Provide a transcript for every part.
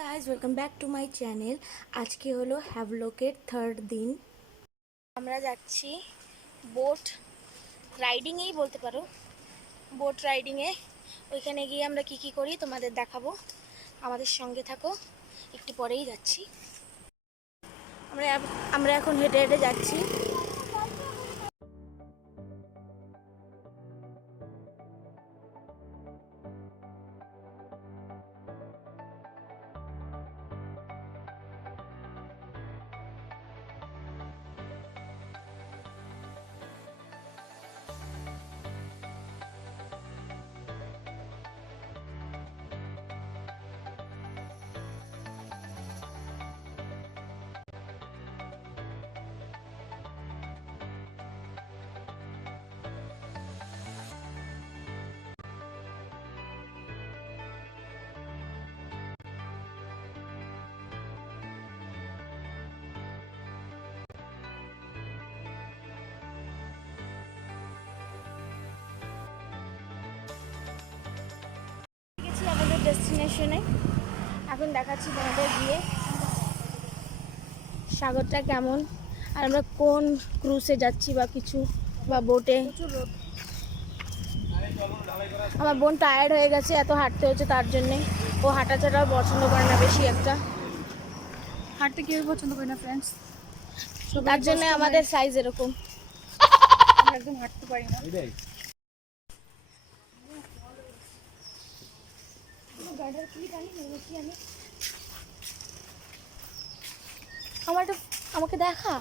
Guys welcome back to my channel. আজকে হলো হ্যাভলকের third দিন। আমরা যাচ্ছি বোট রাইডিংয়েই বলতে পারো, বোট রাইডিংয়ে। ওইখানে গিয়ে আমরা কি করি তোমাদের দেখাবো, আমাদের সঙ্গে থাকো। একটু পরেই যাচ্ছি আমরা এখন হেঁটে হেঁটে যাচ্ছি। আমাদের ডেস্টিনেশনে এখন দেখাচ্ছি তোমাদের গিয়ে সাগরটা কেমন, আর আমরা কোন ক্রুজে যাচ্ছি বা কিছু বা বোটে। আমার বোন টায়ার্ড হয়ে গেছে, এত হাঁটতে হচ্ছে, তার জন্যে ও হাঁটাচড়াও পছন্দ করে না বেশি একটা। হাঁটতে কেউ পছন্দ করে না ফ্রেন্ডস, তার জন্য আমাদের সাইজ এরকম, আমরা একদম হাঁটতে পারি না। আমাকে দেখা।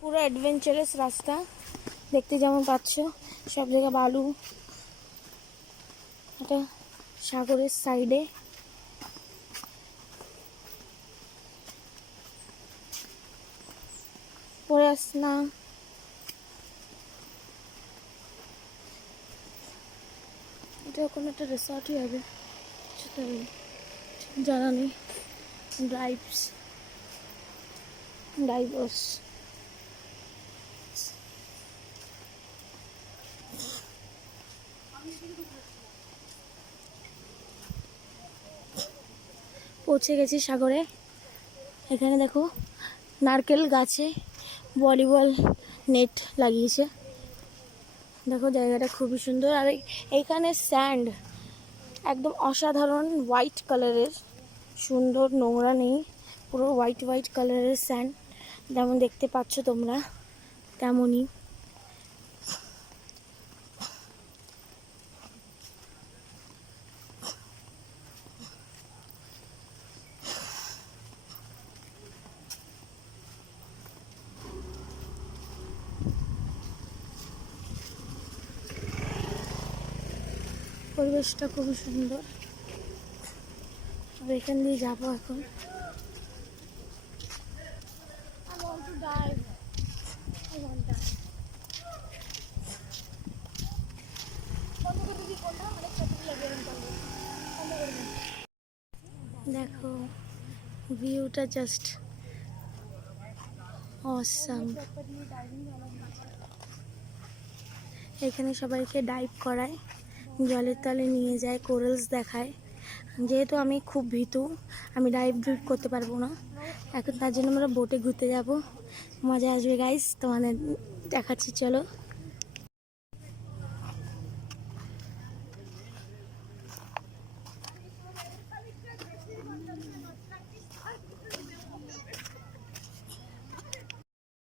পুরো অ্যাডভেঞ্চারাস রাস্তা, দেখতে যেমন পাচ্ছ সব জায়গা বালু। এটা সাগরের সাইডে। পরে আস না, এটা কোনো একটা রিসর্টই হবে, সেটা জানা নেই। ডাইভার্স পৌঁছে গেছি সাগরে। এখানে দেখো নারকেল গাছে ভলিবল নেট লাগিয়েছে, দেখো জায়গাটা খুবই সুন্দর। আর এইখানে স্যান্ড একদম অসাধারণ হোয়াইট কালারের, সুন্দর, নোংরা নেই, পুরো হোয়াইট হোয়াইট কালারের স্যান্ড, যেমন দেখতে পাচ্ছ তোমরা তেমনই। পরিবেশটা খুবই সুন্দর। আর এখান দিয়ে যাবো এখন। দেখো ভিউটা জাস্ট অসাম। এখানে সবাইকে ডাইভ করায়, জলের তলে নিয়ে যায়, কোরালস দেখায়। যেহেতু আমি খুব ভীতু, আমি ডাইভ করতে পারবো না এখন, তার জন্য আমরা বোটে ঘুরতে যাব। মজা আসবে গাইস, তোমাদের দেখাচ্ছি, চলো।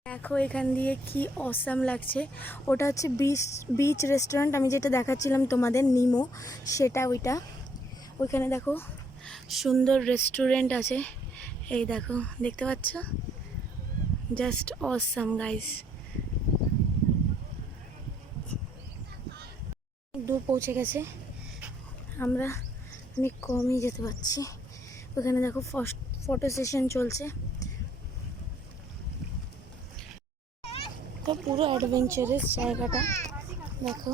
দেখো এখান দিয়ে কি অসাম লাগছে। ওটা হচ্ছে বিচ রেস্টুরেন্ট, আমি যেটা দেখাচ্ছিলাম তোমাদের নিমো, সেটা ওইটা। ওইখানে দেখো সুন্দর রেস্টুরেন্ট আছে, এই দেখো দেখতে পাচ্ছ, জাস্ট অসাম গাইস। দূর পৌঁছে গেছে, আমরা অনেক কমই যেতে পারছি। ওখানে দেখো ফটো সেশন চলছে, তো পুরো অ্যাডভেঞ্চারাস জায়গাটা। দেখো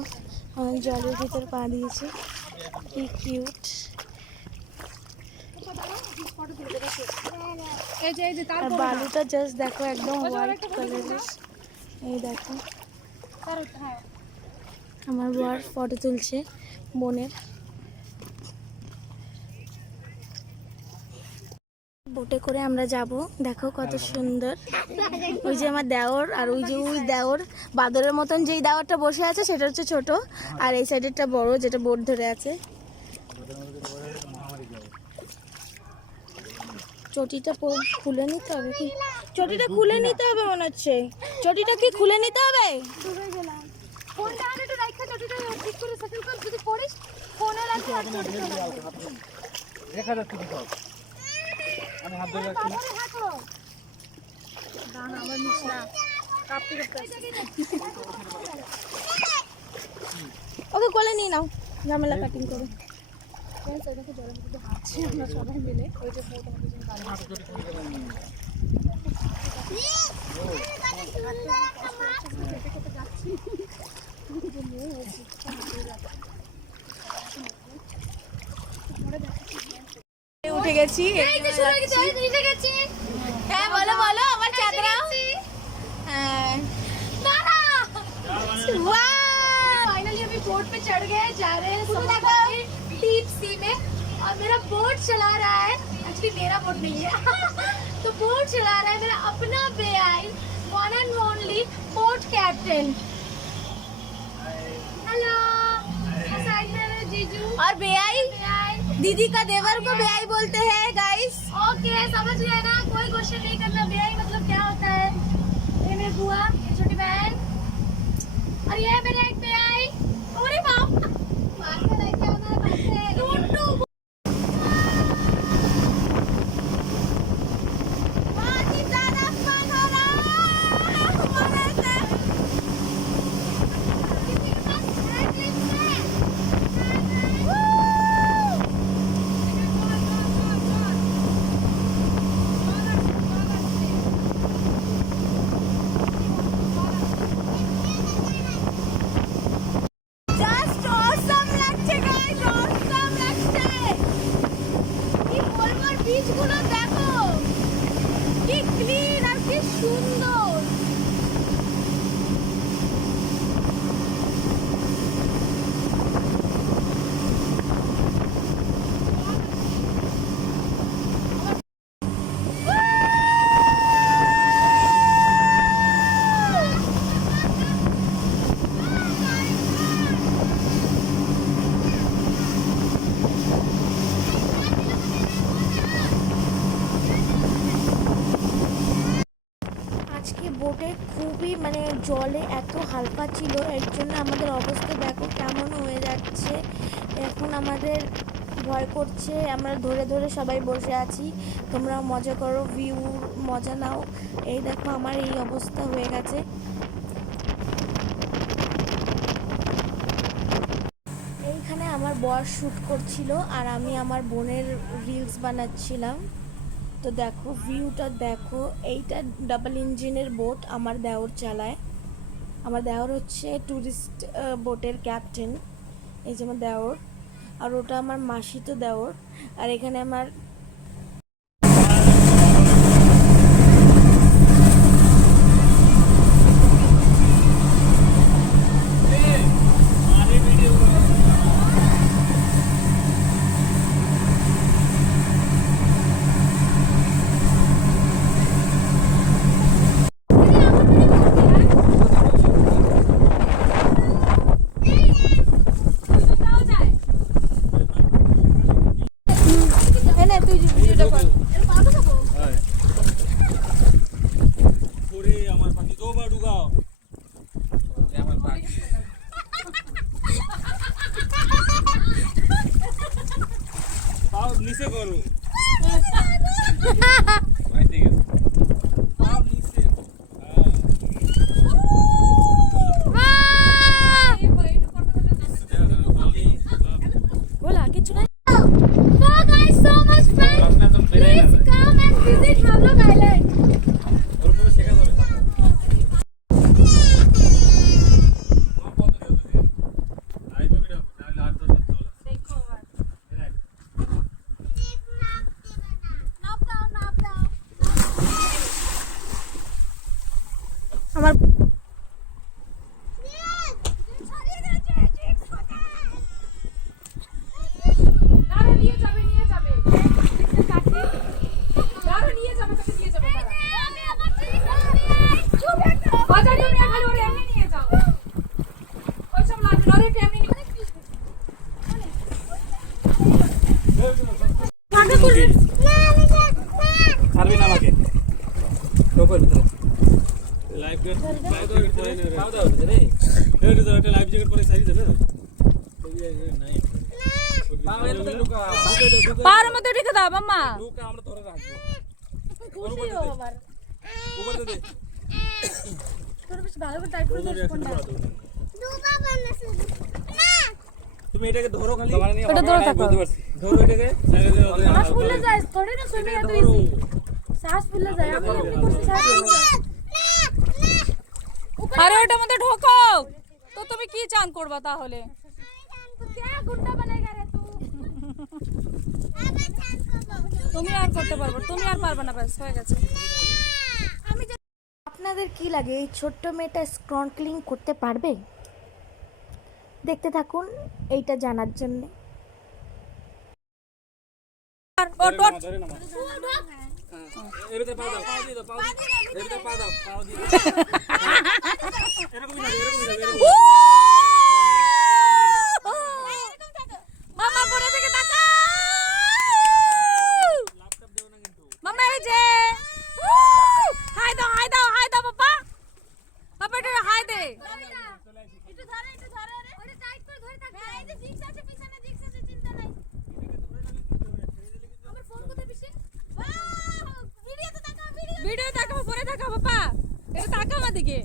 জলের ভিতর পা দিয়েছে, কি কিউট। আর বালুটা জাস্ট দেখো একদম হোয়াইট কালারের, এই দেখো হ্যাঁ আমার বর ফটো তুলছে বোনের। বোটে করে আমরা যাব, দেখো কত সুন্দর। ওই যে আমার দেওর, আর ওই যে ওই দেওর বাদরের মতন যেই দেওরটা বসে আছে সেটা হচ্ছে ছোট, আর এই সাইডেরটা বড় যেটা বোট ধরে আছে। চটিটা খুলে নিতে হবে কি? চটিটা খুলে নিতে হবে মনে হচ্ছে। চটিটা কি খুলে নিতে হবে? ডুবে গেলাম। ফোনটা আর একটু রাখা, চটিটা ঠিক করে সেটেল কর, যদি পড়িস ফোনে রাখি আর চটিটা দেখা যাচ্ছে কি সব? আমি হাত ধরে রাখছি। দাঁড়া আমার নিস না, কাঁপতে কাঁপতে ওকে কোলে নিয়ে নাও, ঝামেলা কাটিং করো। ফ্রেন্ডস ওই দেখো জলের মধ্যে হাঁটছি আমরা সবাই মিলে, ওই যে বোট আমাদের জন্য দাঁড়িয়ে উঠে গেছি। হ্যাঁ বলো বলো, আমার চাদরা। হ্যাঁ फाइनली अभी बोट पे चढ़ गए, जा रहे हैं समुद्र के डीप सी में, और मेरा बोट चला रहा है, एक्चुअली मेरा बोट नहीं है तो बोट चला रहा है मेरा अपना बेआई, one and only boat captain. Hello side में मेरे जीजू और बेआई, बेआई। दीदी का देवर को बेआई बोलते हैं गाइस। ओके समझ गए ना, कोई क्वेश्चन नहीं करना, बेआई मतलब क्या होता है। ये मेरी बुआ, ये छोटी बहन, और ये मेरे एक बेआई। अरे बाप मार के लेके आना है बच्चे टूटू। पानी ज्यादा फन हो रहा है। Just awesome লাগছে guys, awesome লাগছে। কি বলবো, বীজগুলো দেখো কি ক্লিন আর কি সুন্দর। আজকে বোটে খুবই মানে জলে এত হালকা ছিল, এর জন্য আমাদের অবস্থা দেখো কেমন হয়ে যাচ্ছে। এখন আমাদের ভয় করছে, আমরা ধরে ধরে সবাই বসে আছি। তোমরা মজা করো, ভিউ মজা নাও। এই দেখো আমার এই অবস্থা হয়ে গেছে। এইখানে আমার বর শ্যুট করছিল আর আমি আমার বোনের রিলস বানাচ্ছিলাম। তো দেখো ভিউটা দেখো, এইটা ডাবল ইঞ্জিনের বোট আমার দেওর চালায়। আমার দেওর হচ্ছে ট্যুরিস্ট বোটের ক্যাপ্টেন। এই যে আমার দেওর, আর ওটা আমার মাসি তো দেওর। আর এখানে আমার এনে তুই ভিডিওটা কর। ওরে আমার পাখি তো বা ঢুকাও। ওরে আমার পাখি। পাও নিচে করো। ভাই ঠিক আছে। পাও নিচে। बोला কিছু না। So guys, so much fun. Please come and visit Hamlok Island. ওর পুরো শেখা যাবে। আই পাখি না, না আর তো চলো। देखो এরাই। knock down, knock down. কথা হচ্ছে রে এই তো একটা লাইফ জ্যাকেট পরে সাইজ দেবে না নাই বাবা এটা লুকা পার মধ্যে রেখে দাও মাম্মা। লুকা আমরা ধরে রাখবো খুশি হও আবার উপর দে তোর বেশ ভালো করে টাইট করে দিস ফোনটা তুমি এটাকে ধরো খালি ওটা ধরে থাকো। বুঝতে পারছি ধরো এটাকে শ্বাস ফুলে যায় থোড়ি না সুইমিং এত ইজি শ্বাস ফুলে যায় আমি এমনি করছি শ্বাস ফুলে যায় আরে ওটার মধ্যে ঢোকো। তো তুমি কি চান করবা তাহলে? क्या गुंडा बनेगा रे तू তুমি আর করতে পারবে, তুমি আর পারবে না, ব্যাস হয়ে গেছে। আপনাদের কি লাগে এই ছোট্ট মেয়েটা স্নর্কেলিং করতে পারবে? দেখতে থাকুন এইটা জানার জন্য। আর ওট ওট। ধরে না এর ভিতরে পাও দাও পাও দিয়ে দাও পাও এর ভিতরে পাও দাও পাও দিয়ে এরকমই না এরকম মামা পরে থেকে তাকাও। ল্যাপটপ দেও না কিন্তু মামা এই যে হাই দাও হাই দাও হাই দাও পাপা। পাপা এটা হাই দে। একটু ধরে ওটা টাইট করে ধরে থাকতে এই যে জিক্স আছে পিছনে জিক্স আছে চিন্তা নাই আমার ফোন কোথায় পিছে ওয়াও ভিডিও তো তাকাও ভিডিও তাকাও, পরে তাকাও পাপা। এটা তাকাও আমাদিকে।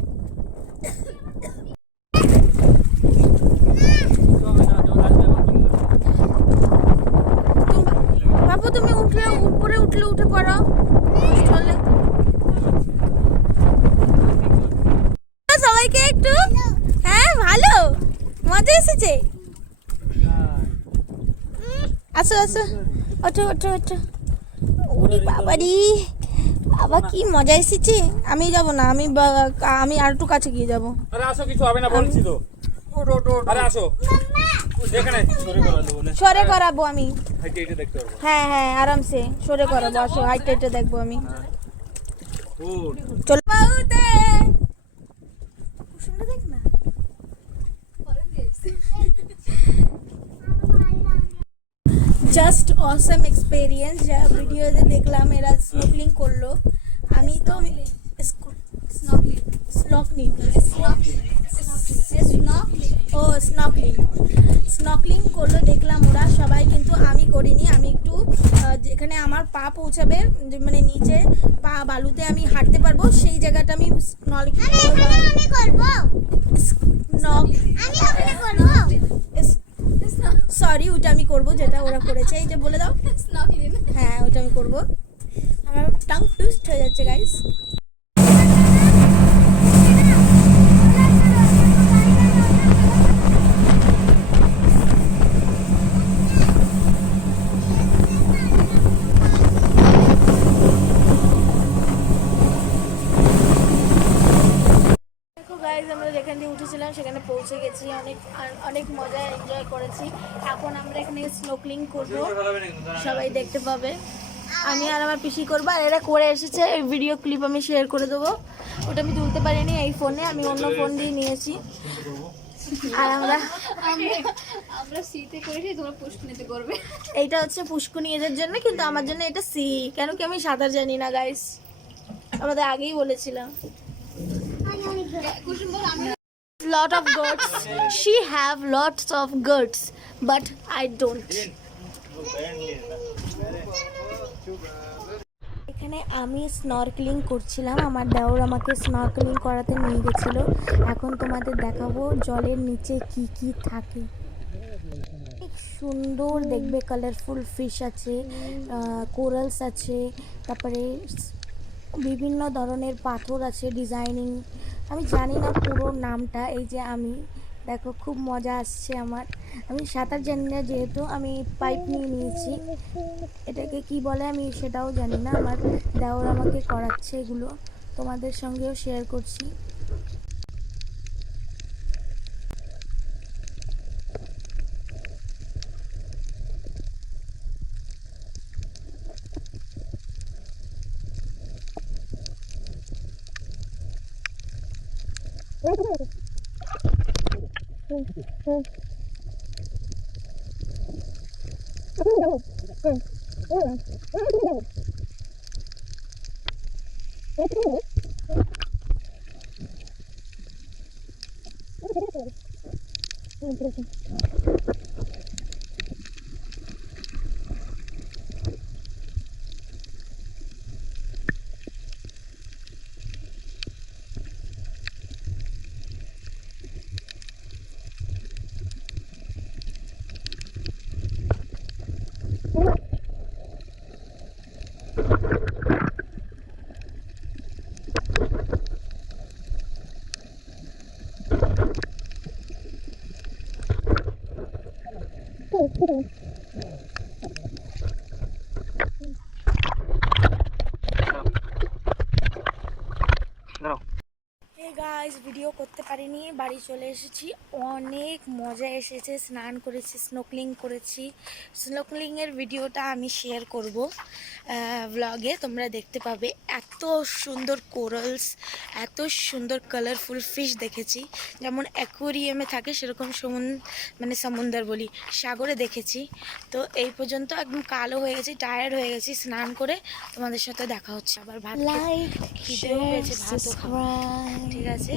বাবু তুমি উঠলে উপরে উঠলে উঠে পড়ো চলে সবাইকে একটু হ্যাঁ ভালো মজা এসেছে আসো আসো ওঠো ওঠো ওঠো ওরে বাবারি বাবা কি মজা এসেছে আমি যাব না আমি আর একটু কাছে গিয়ে যাব আরে আসো কিছু হবে না বলছি তো ওটো ওটো আরে আসো এখানে সরে করা দেবো না সরে করাবো আমি হাইটে এটা দেখতে পারবো হ্যাঁ হ্যাঁ আরামসে সরে করাবো আসো হাইট টাইটে দেখবো আমি ও চলো বাউতে কুসুমটা দেখ না জাস্ট অসম এক্সপেরিয়েন্স যা ভিডিওতে দেখলাম এরা স্নোকলিং করলো আমি তো স্নকলিং করলো দেখলাম ওরা সবাই, কিন্তু আমি করিনি। আমি একটু যেখানে আমার পা পৌঁছাবে মানে নিচে পা বালুতে আমি হাঁটতে পারবো সেই জায়গাটা আমি সরি ওটা আমি করবো যেটা ওরা করেছে। এই যে বলে দাও হ্যাঁ ওটা আমি করবো। আমার টাং টুইস্ট হয়ে যাচ্ছে গাইস। আমরা যেখান দিয়ে উঠেছিলাম সেখানে পৌঁছে গেছি, অনেক মজা এনজয় করেছি। এখন আমরা এখানে স্নোকলিং করবো, সবাই দেখতে পাবে। আমি আর আমার পিসি করবো, আর এরা করে এসেছে। এই ভিডিও ক্লিপ আমি শেয়ার করে দেবো। ওটা আমি তুলতে পারিনি এই ফোনে, আমি অন্য ফোন দিয়ে নিয়েছি। আর আমরা সিতে করেছি তোমরা পুষ্কুনিতে করবে এইটা হচ্ছে পুষ্কুনি এদের জন্য, কিন্তু আমার জন্য এটা সি, কেন কি আমি সাঁতার জানি না গাইস, আমাদের আগেই বলেছিলাম। Lot of girls. She have lots of girls, but I don't. এখানে আমি স্নর্কেলিং করছিলাম, আমার দেওর আমাকে স্নর্কেলিং করাতে নিয়ে গেছিল। এখন তোমাদের দেখাবো জলের নিচে কি কি থাকে। সুন্দর দেখবে, কালারফুল ফিশ আছে, কোরালস আছে, তারপরে বিভিন্ন ধরনের পাথর আছে ডিজাইনিং, আমি জানি না পুরো নামটা। এই যে আমি দেখো খুব মজা আসছে আমার, আমি সাঁতার জানি না যেহেতু আমি পাইপ নিয়ে নিয়েছি, এটাকে কি বলে আমি সেটাও জানি না। আমার দেওর আমাকে করাচ্ছে এগুলো, তোমাদের সঙ্গেও শেয়ার করছি। গাইস ভিডিও করতে পারিনি, বাড়ি চলে এসেছি। অনেক মজা এসেছে, স্নান করেছি, স্নোকলিং করেছি। স্নোকলিংয়ের ভিডিওটা আমি শেয়ার করব ব্লগে, তোমরা দেখতে পাবে। এত সুন্দর কোরালস, এত সুন্দর কালারফুল ফিশ দেখেছি, যেমন অ্যাকোয়ারিয়ামে থাকে সেরকম মানে সমুদ্র বলি, সাগরে দেখেছি। তো এই পর্যন্ত একদম কালো হয়ে গেছি, টায়ার্ড হয়ে গেছি। স্নান করে তোমাদের সাথে দেখা হচ্ছে আবার। ভাত খিদেও পেয়েছে, ভাতও খাবো, ঠিক আছে।